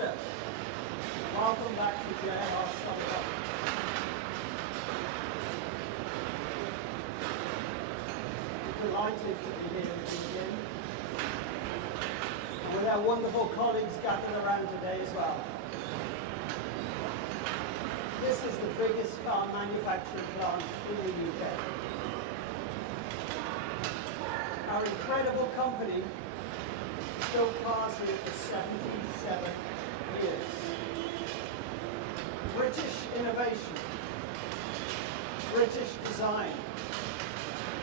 Minister. Welcome back to JLR Stockholm. Delighted to be here with you again, and with our wonderful colleagues gathered around today as well. This is the biggest car manufacturing plant in the UK. Our incredible company built cars here for 77 years. British innovation, British design,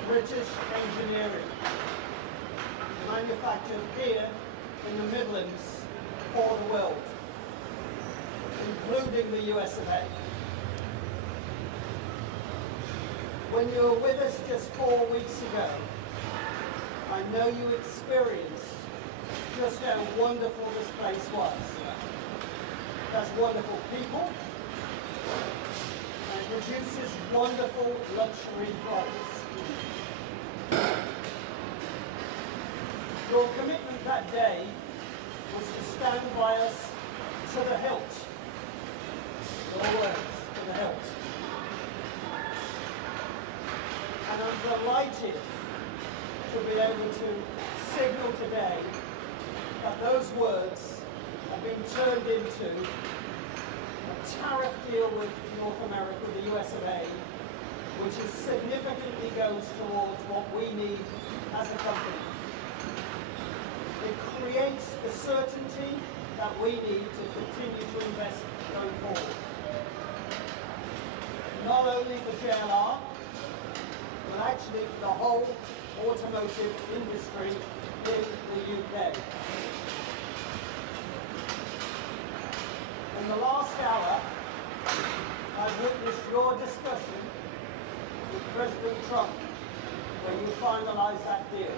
British engineering, manufactured here in the Midlands for the world, including the US of A. When you were with us just 4 weeks ago, I know you experienced just how wonderful this place was. It has wonderful people and produces wonderful luxury products. Your commitment that day was to stand by us to the hilt. Your words, to the hilt. And I'm delighted to be able to signal today that those words have been turned into a tariff deal with North America, the US of A, which is significantly goes towards what we need as a company. It creates the certainty that we need to continue to invest going forward. Not only for JLR, but actually for the whole automotive industry in the UK. In the last hour, I've witnessed your discussion with President Trump when you finalised that deal.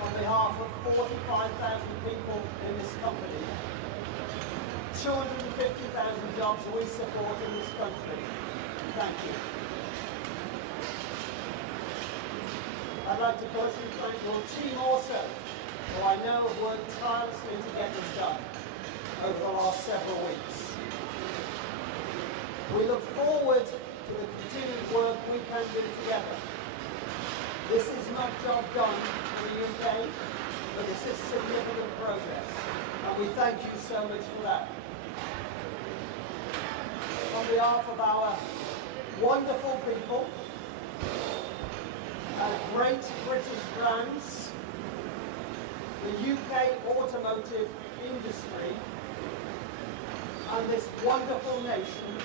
On behalf of 45,000 people in this company, 250,000 jobs we support in this country. Thank you. I'd like to personally thank your team also, who I know have worked tirelessly to get this done over the last several weeks. We look forward to the continued work we can do together. This is not job done in the UK, but this is significant progress, and we thank you so much for that. On behalf of our wonderful people, our great British brands, the UK automotive industry, and this wonderful nation,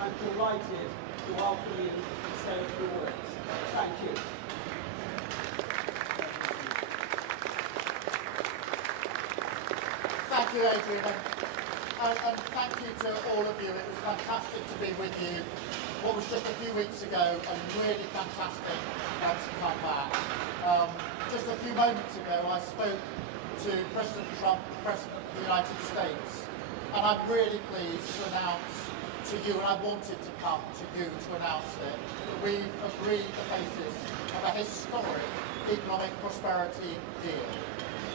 I'm delighted to welcome you and say a few words. Thank you. Thank you, Adrian, and thank you to all of you. It was fantastic to be with you. What was just a few weeks ago, and really fantastic to come back. Just a few moments ago, I spoke to President Trump, President of the United States, and I'm really pleased to announce to you, and I wanted to come to you to announce it, that we've agreed the basis of a historic economic prosperity deal.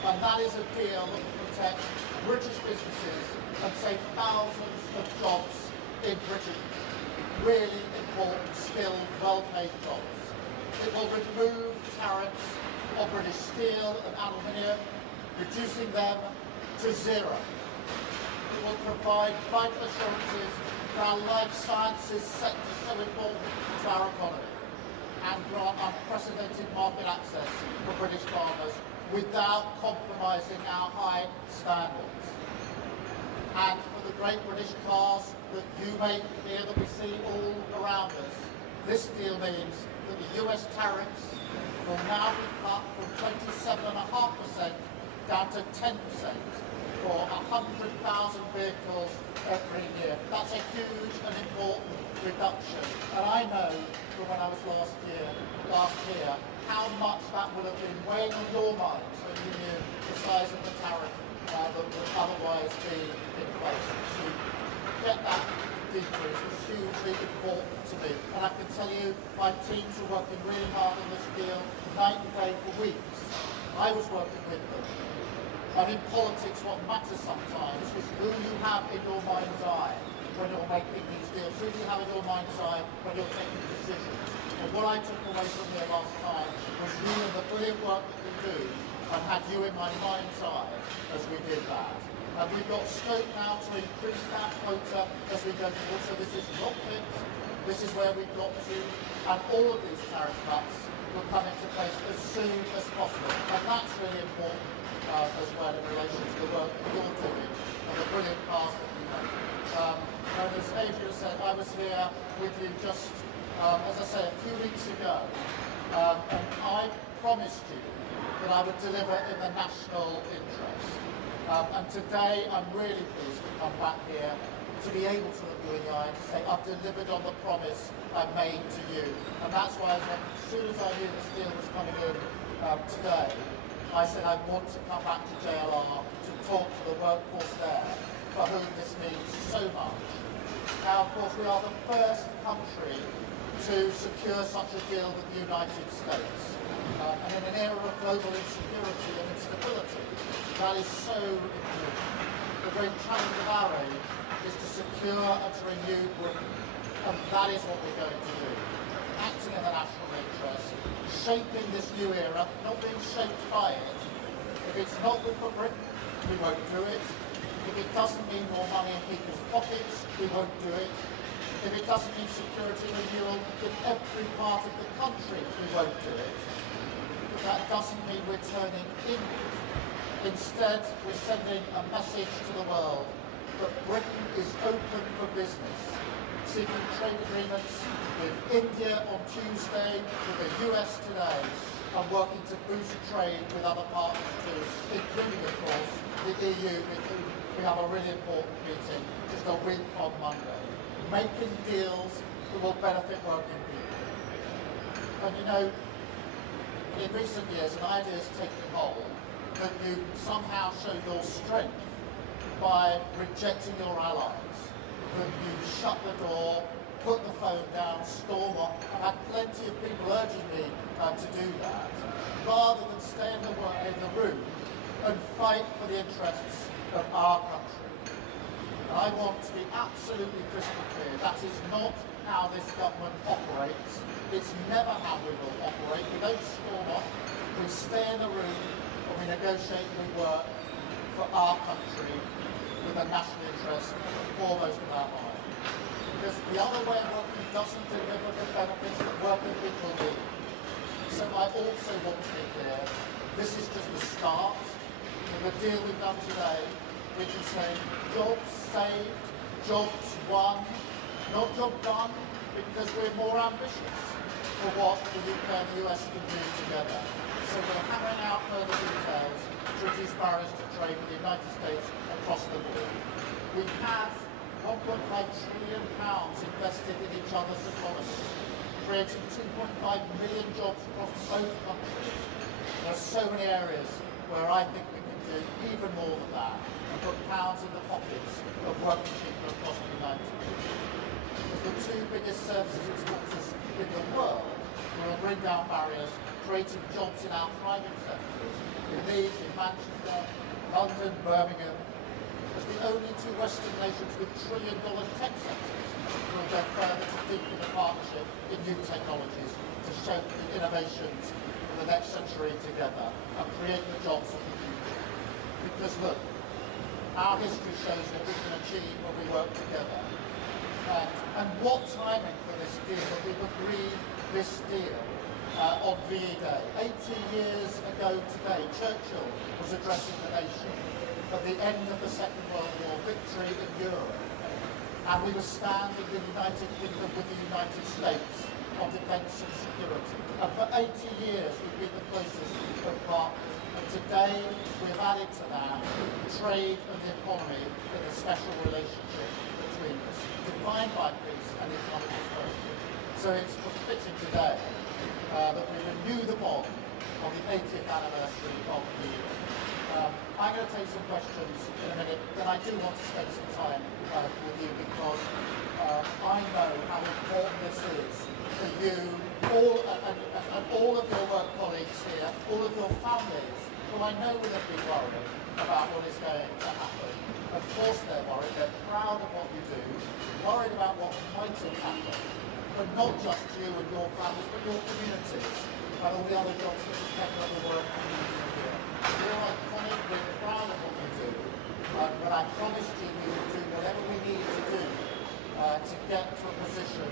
And that is a deal that will protect British businesses and save thousands of jobs in Britain. Really important, skilled, well-paid jobs. It will remove tariffs on British steel and aluminium, reducing them to zero. It will provide vital assurances for our life sciences sector so important to our economy, and grant unprecedented market access for British farmers without compromising our high standards. And for the great British cars that you make here, that we see all around us, this deal means that the US tariffs will now be cut from 27.5% down to 10% for 100,000 vehicles every year. That's a huge and important reduction. And I know from when I was last year, how much that would have been weighing on your minds when you knew the size of the tariff that would otherwise be in place. To get that decrease was hugely important to me. And I can tell you, my teams were working really hard on this deal, night and day for weeks. I was working with them. And in politics, what matters sometimes is who you have in your mind's eye when you're making these deals, who you have in your mind's eye when you're taking decisions. And what I took away from here last time was you and the brilliant work that you do, and had you in my mind's eye as we did that. And we've got scope now to increase that quota as we go forward. So this is not fixed. This is where we've got to. And all of these tariff cuts will come into place as soon as possible. And that's really important as well in relation to the work that you're doing and the brilliant cars that you make. And as Adrian said, I was here with you just, as I say, a few weeks ago. And I promised you that I would deliver in the national interest. And today I'm really pleased to come back here to be able to look you in the eye and to say I've delivered on the promise I made to you. And that's why as soon as I knew this deal was coming in today, I said I want to come back to JLR to talk to the workforce there for whom this means so much. Now, of course, we are the first country to secure such a deal with the United States. And in an era of global insecurity and instability, that is so important. The great challenge of our age is to secure and to renew Britain. And that is what we're going to do. Acting in the national interest, shaping this new era, not being shaped by it. If it's not good for Britain, we won't do it. If it doesn't mean more money in people's pockets, we won't do it. If it doesn't mean security and renewal in every part of the country, we won't do it. That doesn't mean we're turning inward. Instead, we're sending a message to the world that Britain is open for business, seeking trade agreements with India on Tuesday, with the US today, and working to boost trade with other partners too, including, of course, the EU, with whom we have a really important meeting just a week on Monday, making deals that will benefit working people. And you know, in recent years, an idea has taken hold that you somehow show your strength by rejecting your allies, that you shut the door, put the phone down, storm off. I've had plenty of people urging me to do that, rather than stay in the room and fight for the interests of our country. And I want to be absolutely crystal clear, that is not how this government operates. It's never how we will operate. We don't storm off, we stay in the room and we negotiate and we work for our country with a national interest foremost in our mind. Because the other way of working doesn't deliver the benefits that working people need. So I also want to be clear, this is just the start. With the deal we've done today, we can say jobs saved, jobs won, not job done, because we're more ambitious for what the UK and the US can do together. So we're hammering out further details to reduce barriers to trade with the United States across the board. We have £1.5 trillion invested in each other's economy, creating 2.5 million jobs across both countries. There are so many areas where I think we can do even more than that and put pounds in the pockets of working people across the United States. As the two biggest services exporters in the world, we will bring down barriers, creating jobs in our thriving sectors, in Leeds, in Manchester, London, Birmingham. As the only two Western nations with trillion-dollar tech sectors, will go further to deepen the partnership in new technologies to shape the innovations for the next century together and create the jobs of the future. Because look, our history shows what we can achieve when we work together. And what timing for this deal, that we've agreed this deal on VE Day. 80 years ago today, Churchill was addressing the nation at the end of the Second World War, victory in Europe. And we were standing in the United Kingdom with the United States on defence and security. And for 80 years we've been the closest of partners. And today we've added to that trade and the economy in a special relationship between us, defined by peace and economic prosperity. So it's fitting today that we renew the bond on the 80th anniversary of the year. I'm going to take some questions in a minute, then I do want to spend some time with you because I know how important this is for you, all of your work colleagues here, all of your families who I know will have been worried about what is going to happen. Of course they're worried, they're proud of what you do, worried about what might have happened, but not just you and your families, but your communities and all the other jobs that depend on the work you do here. We're iconic, we're proud of what you do, but I promised you we would do whatever we need to do to get to a position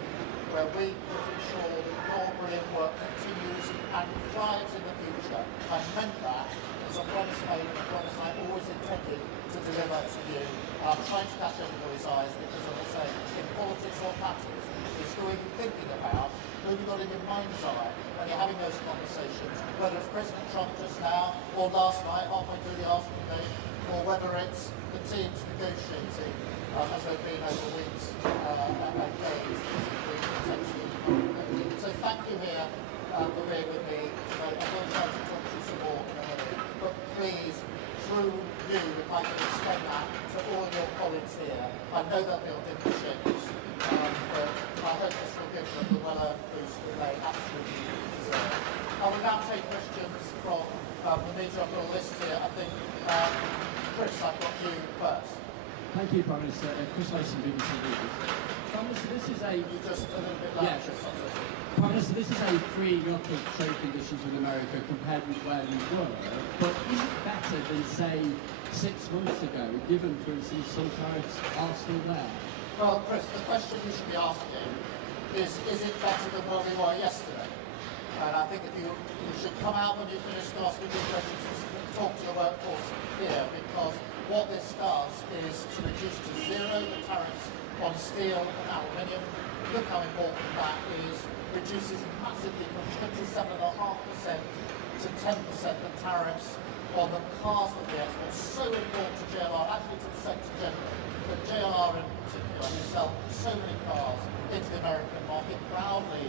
where we can ensure that your brilliant work continues and thrives in the future. I meant that as a promise made and a promise I always intended to deliver to you. I'm trying to catch everybody's eyes because, as I say, in politics what matters is who are you thinking about, who have you got in your mind's eye when you're having those conversations, whether it's President Trump just now, or last night, halfway through the afternoon debate, or whether it's the teams negotiating as they've been over weeks and days. So thank you here for being with me today. I'm going to try to talk to you some more in a minute, but please, through you, if I can extend that to all of your colleagues here, I know that they'll different shifts, but I hope this will give them the well-earned boost that they absolutely deserve. I will now take questions from the media. I've got a list here. I think, Chris, I've got you first. Thank you, Prime Minister. Chris Mason, BBC News. Prime Minister, this is a... You just a little bit louder. Yeah. Prime Minister, this is a freeing up of trade conditions with America compared with where we were, but is it better than, say, 6 months ago, given, for instance, some tariffs are still there? Well, Chris, the question you should be asking is it better than where we were yesterday? And I think if you should come out when you finish asking these questions and talk to the workforce here, because what this does is to reduce to zero the tariffs on steel and aluminium. Look how important that is. Reduces massively from 27.5% to 10% the tariffs on the cars that we export. So important to JLR, actually to the sector generally, but JLR in particular, who sell so many cars into the American market, proudly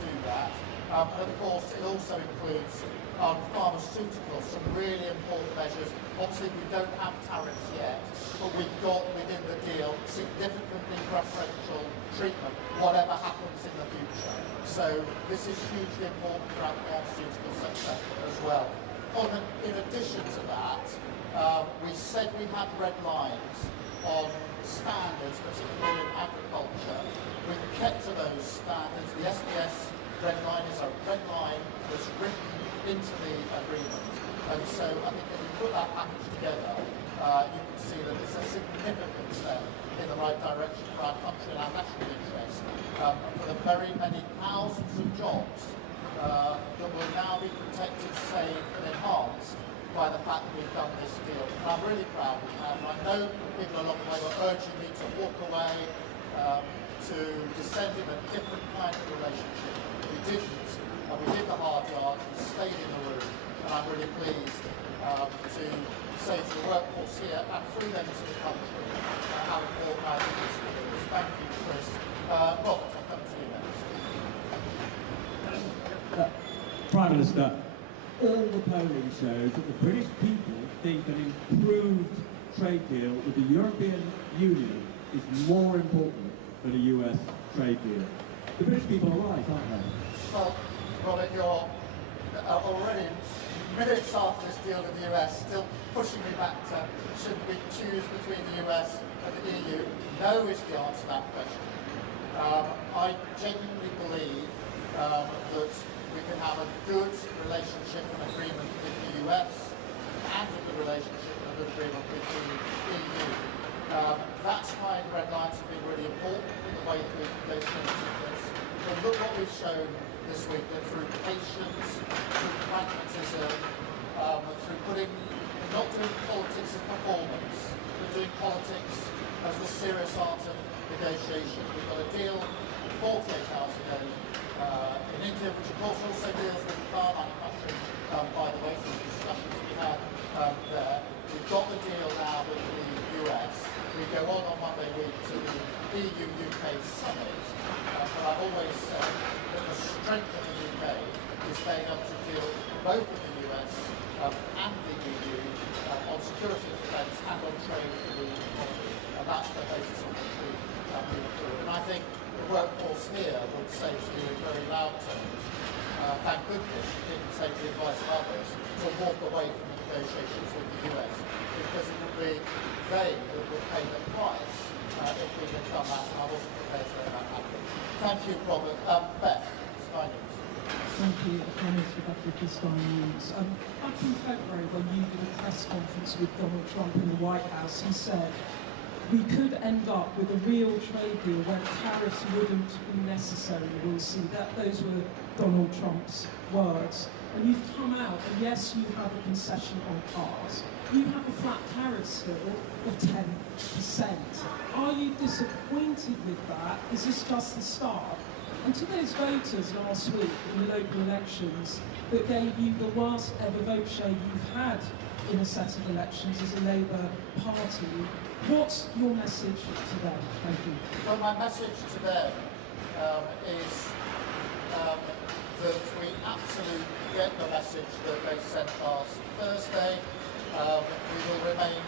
do that. And of course, it also includes pharmaceuticals, some really important measures. Obviously, we don't have tariffs yet, but we've got within the deal significantly preferential treatment, whatever happens in the future. So this is hugely important for our pharmaceutical sector as well. In addition to that, we said we had red lines on standards, particularly in agriculture. We've kept to those standards. The SBS red line is a red line that's written into the agreement. And so I think if we put that package together, you can see that it's a significant step in the right direction for our country and our national interest, for the very many thousands of jobs that will now be protected, saved and enhanced by the fact that we've done this deal. And I'm really proud we have. And I know people along the way were urging me to walk away, to descend in a different kind of relationship. We didn't, and we did the hard yards and stayed in the room, and I'm really pleased to say to the workforce here and through them to the country how important I think this is. Thank you, Chris. Robert, I'll come to you next. Prime Minister, all the polling shows that the British people think an improved trade deal with the European Union is more important than a US trade deal. The British people are right, aren't they? Well, Robert, you're already minutes after this deal with the US, still pushing me back to should we choose between the US and the EU? No is the answer to that question. I genuinely believe that we can have a good relationship and agreement with the US and a good relationship and a good agreement with the EU. That's why red lines have been really important in the way that we've negotiated this. But look what we've shown this week, that through patience, through pragmatism, through not doing politics as performance, but doing politics as the serious art of negotiation. We've got a deal 48 hours ago in India, which of course also deals with car manufacturing, by the way, so the discussions we had there. We've got the deal now with the US. We go on Monday week to the EU-UK summit. But I've always said that the strength of the UK is being able to deal both with the US and the EU on security and defence and on trade and the economy. And that's the basis on which we move forward. And I think the workforce here would say to you in very loud terms, thank goodness you didn't take the advice of others to walk away from the negotiations with the US, because it would be they that would pay the price if we had done that, and I wasn't prepared to let that happen. Thank you, Robert. Beth, Sky News. Thank you, Mr. Buckley, Sky News. Back in February, when you did a press conference with Donald Trump in the White House, he said, we could end up with a real trade deal where tariffs wouldn't be necessary. We'll see. Those were Donald Trump's words. And you've come out, and yes, you have a concession on cars. You have a flat tariff still of 10%. Are you disappointed with that? Is this just the start? And to those voters last week in the local elections that gave you the worst ever vote share you've had in a set of elections as a Labour Party, what's your message to them? Thank you. Well, my message to them is that we absolutely get the message that they sent last Thursday. We will remain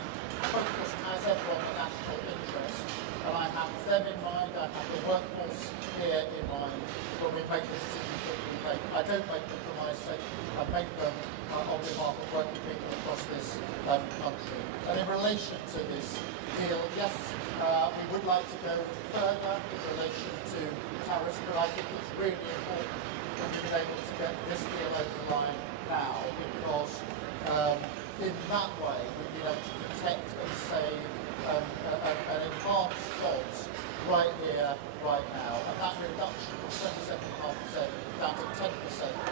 focused as ever on the national interest, and I have them in mind, I have the workforce here in mind when we make the decisions that we make. I don't make them for my sake, I make them on behalf of working people across this country. And in relation to this deal, yes, we would like to go further in relation to tariffs, but I think it's really important that we've been able to get this deal over the line now, because in that way we've been able to protect and save and enhance jobs right here, right now. And that reduction from 27.5% down to 10%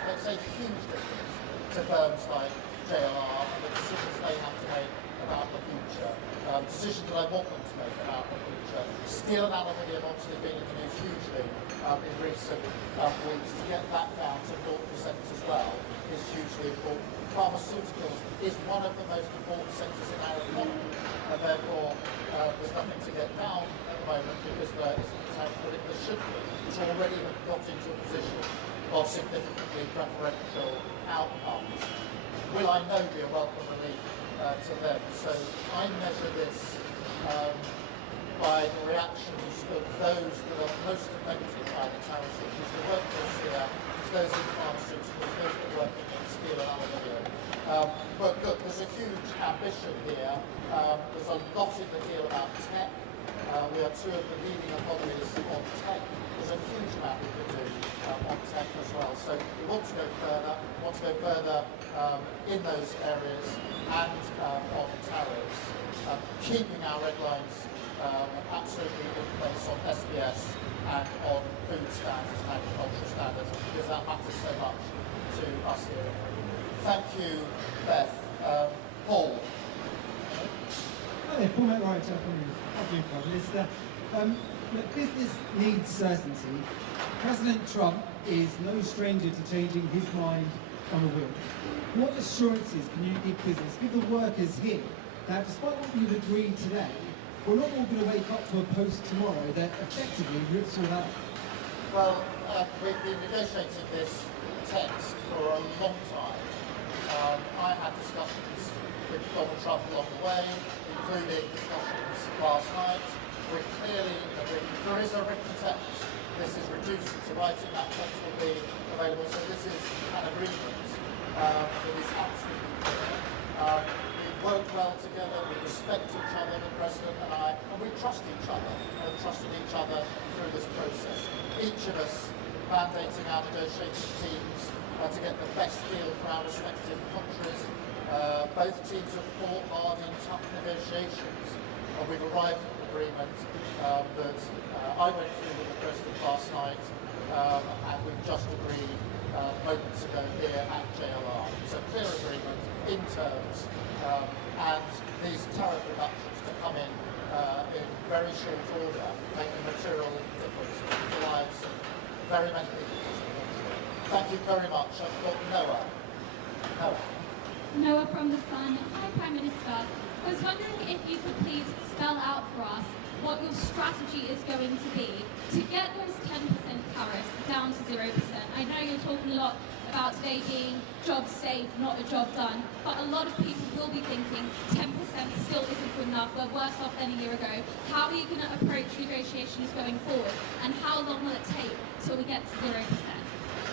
makes a huge difference to firms like JLR and the decisions they have to make about the future. Decisions that I want them to make about the future. Steel and aluminium obviously being in the news hugely in recent weeks. To get that down to 0% as well is hugely important. Pharmaceuticals is one of the most important sectors in our economy, and therefore there's nothing to get down at the moment because there isn't the tax, but there should be. It's already got into a position of significantly preferential outcomes. Will I know be a welcome relief to them? So I measure this by the reactions of those that are most affected by the tariffs, which is the workforce here, it's those in pharmaceuticals, those that are working in steel and aluminium. But look, there's a huge ambition here. There's a lot in the deal about tech. We are two of the leading economies on tech. There's a huge amount we can do on tech as well. So we want to go further, in those areas and on tariffs. Keeping our red lines absolutely in place on SBS and on food standards and agricultural standards, because that matters so much to us here. Thank you, Beth. Paul. Hi there, Paul McWright from Prime Minister. Look, business needs certainty. President Trump is no stranger to changing his mind on a whim. What assurances can you give business, give the workers here, that despite what you've agreed today, we're not all going to wake up to a post tomorrow that effectively rips all out? Well, we've been negotiating this text for a long time. I had discussions with Donald Trump along the way, including discussions last night. We're clearly agreeing. There is a written text. This is reduced to writing. That text will be available. So this is an agreement that is absolutely clear. We work well together. We respect each other, the President and I, and we trust each other. We've trusted each other through this process. Each of us mandating our negotiating teams to get the best deal for our respective countries. Both teams have fought hard in tough negotiations, and we've arrived at an agreement that I went through with the President last night, and we've just agreed moments ago here at JLR. So clear agreement in terms, and these tariff reductions to come in very short order make a material difference to the lives of very many people. Thank you very much. I've got Noah. Noah from The Sun. Hi, Prime Minister. I was wondering if you could please spell out for us what your strategy is going to be to get those 10% tariffs down to 0%. I know you're talking a lot about today being job saved, not a job done, but a lot of people will be thinking 10% still isn't good enough, we're worse off than a year ago. How are you going to approach negotiations going forward, and how long will it take till we get to 0%?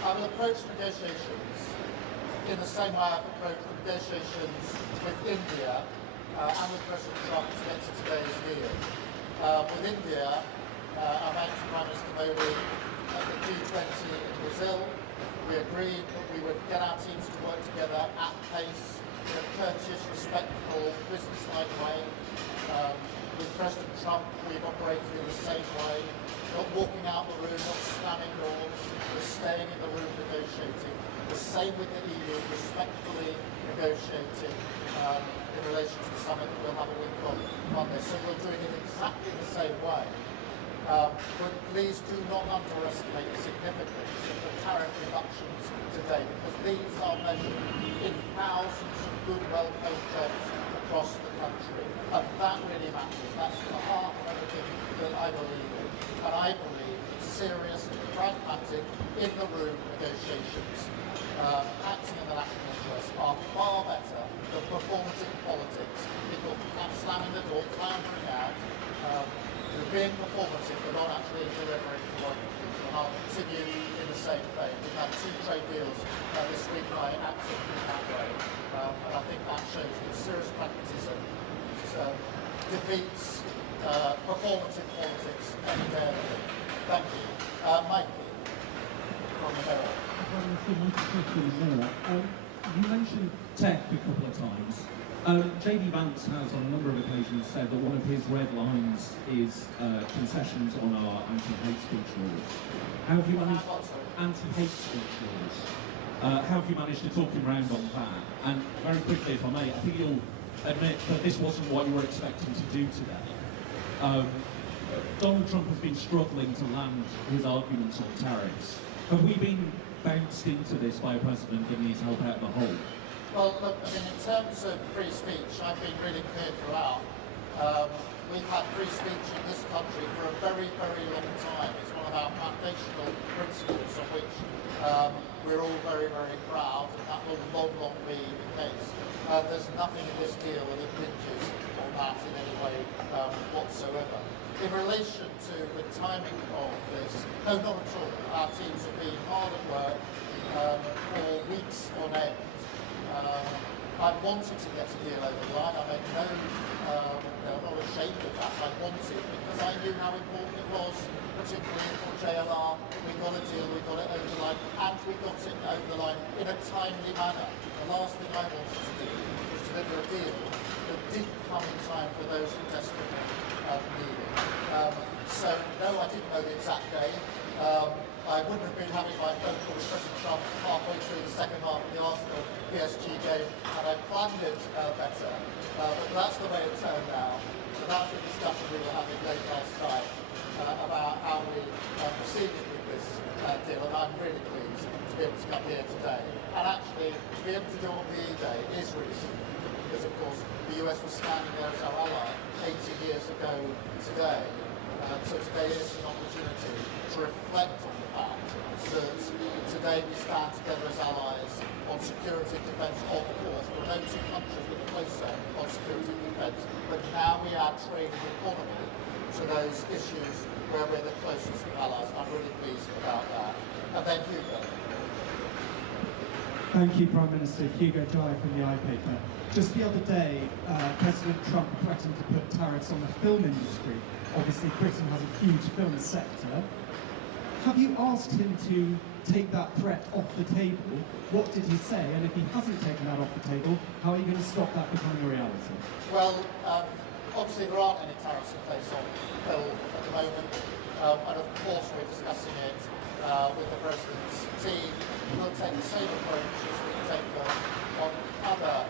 I will approach negotiations in the same way I've approached negotiations with India and with President Trump to get to today's deal. With India, I met Prime Minister Modi at the G20 in Brazil. We agreed that we would get our teams to work together at pace in a courteous, respectful, business-like way. With President Trump, we've operated in the same way, not walking out the room, not slamming doors, but staying in the room negotiating. The same with the EU, respectfully negotiating in relation to the summit that we'll have a week on Monday. So we're doing it exactly the same way. But please do not underestimate the significance of the tariff reductions today, because these are measured in thousands of good, well-paid jobs across the country. And that really matters. That's the heart of everything that I believe in. And I believe that serious, pragmatic, in-the-room negotiations acting in the national interest are far better than performative politics. People slamming the door, floundering out, being performative but not actually delivering for what people. And I'll continue in the same vein. We've had 2 trade deals this week by acting in that way. And I think that shows that serious pragmatism defeats performative politics any day of the week. Thank you. Mikey, from the Mirror. You mentioned tech a couple of times. JD Vance has on a number of occasions said that one of his red lines is concessions on our anti-hate speech laws. How have you managed anti-hate speech laws? How have you managed to talk him round on that? And very quickly, if I may, I think you'll admit that this wasn't what you were expecting to do today. Donald Trump has been struggling to land his arguments on tariffs. Have we been bounced into this by a president that needs help out of the hole? Well, look, I mean, in terms of free speech, I've been really clear throughout. We've had free speech in this country for a very, very long time. It's one of our foundational principles on which we're all very, very proud, and that will long be the case. There's nothing in this deal that impinges on that in any way whatsoever. In relation to the timing of this, no, not at all. Our teams have been hard at work for weeks on end. I wanted to get a deal over the line. I made I'm not ashamed of that. I wanted because I knew how important it was, particularly for JLR. We got a deal, we got it over the line, and we got it over the line in a timely manner. The last thing I wanted to do was deliver a deal that didn't come in time for those who desperately need it. So, no, I didn't know the exact day. I wouldn't have been having my phone call with President Trump halfway through the second half of the Arsenal PSG game, and I planned it better. But that's the way it turned out. So that's the discussion we were having late last night about how we proceeded with this deal, and I'm really pleased to be able to come here today. And actually, to be able to do it on VE Day is really significant, because of course the US was standing there as our ally 80 years ago today. So today is an opportunity to reflect on the fact that today we stand together as allies on security and defence. Of course, there are no 2 countries that are closer on security and defence, but now we add trade and economy to those issues where we're the closest allies. I'm really pleased about that. And then Hugo. Thank you, Prime Minister. Hugo Jai from the iPaper. Just the other day, President Trump threatened to put tariffs on the film industry. Obviously, Britain has a huge film sector. Have you asked him to take that threat off the table? What did he say? And if he hasn't taken that off the table, how are you going to stop that becoming a reality? Well, obviously there aren't any tariffs in place on film at the moment. And of course we're discussing it with the President's team. We'll take the same approach as we take on other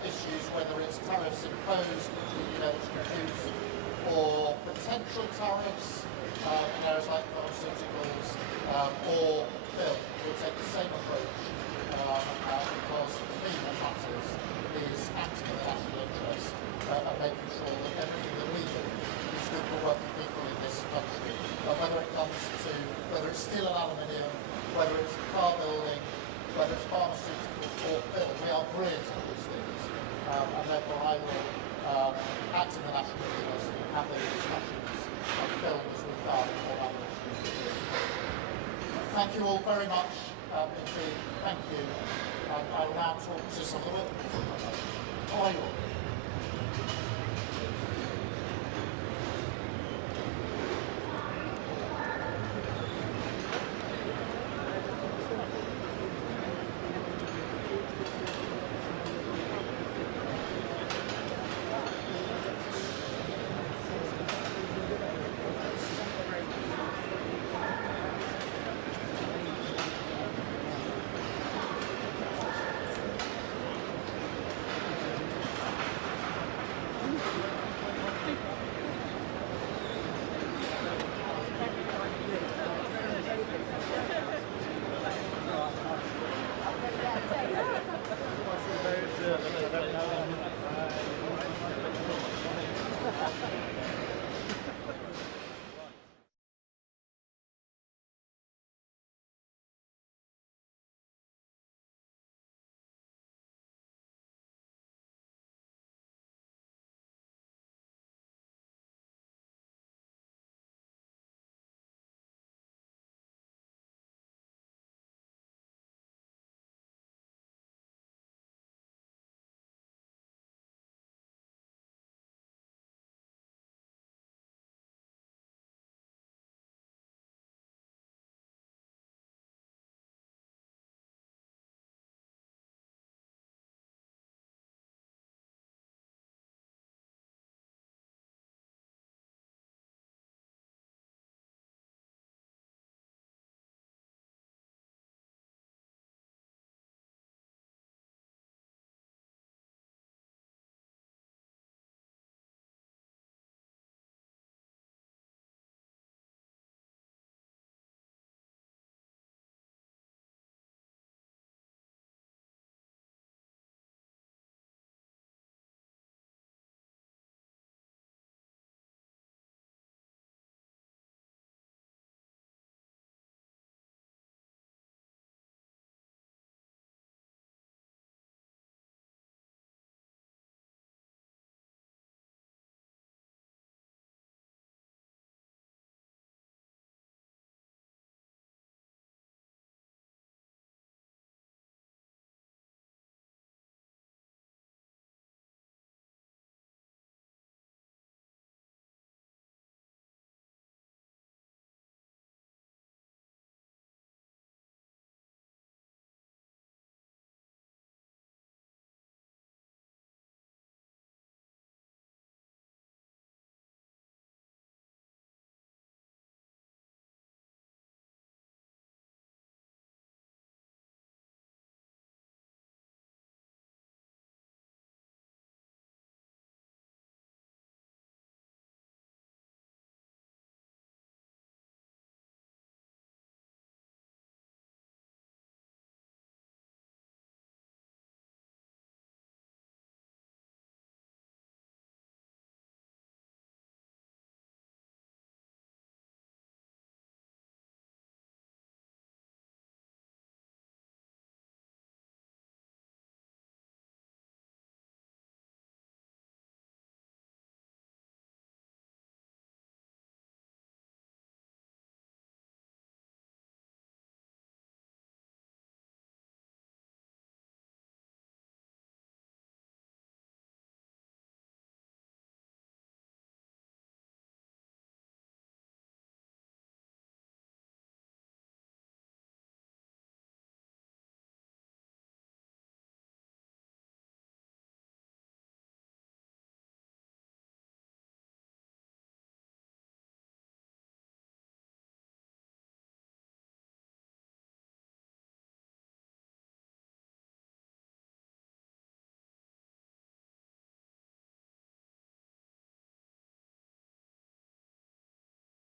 issues, whether it's tariffs imposed to the United States or potential tariffs in areas like pharmaceuticals or film. We'll take the same approach because for me what matters is acting in the national interest and making sure that everything that we do is good for working people in this country. Whether it comes to, whether it's steel and aluminium, whether it's car building, whether it's pharmaceuticals or film, we are brilliant at these things. And therefore I will act in the national interest and have those discussions on film as we've done on other issues. Thank you all very much Indeed, thank you. I will now talk to some of the workers.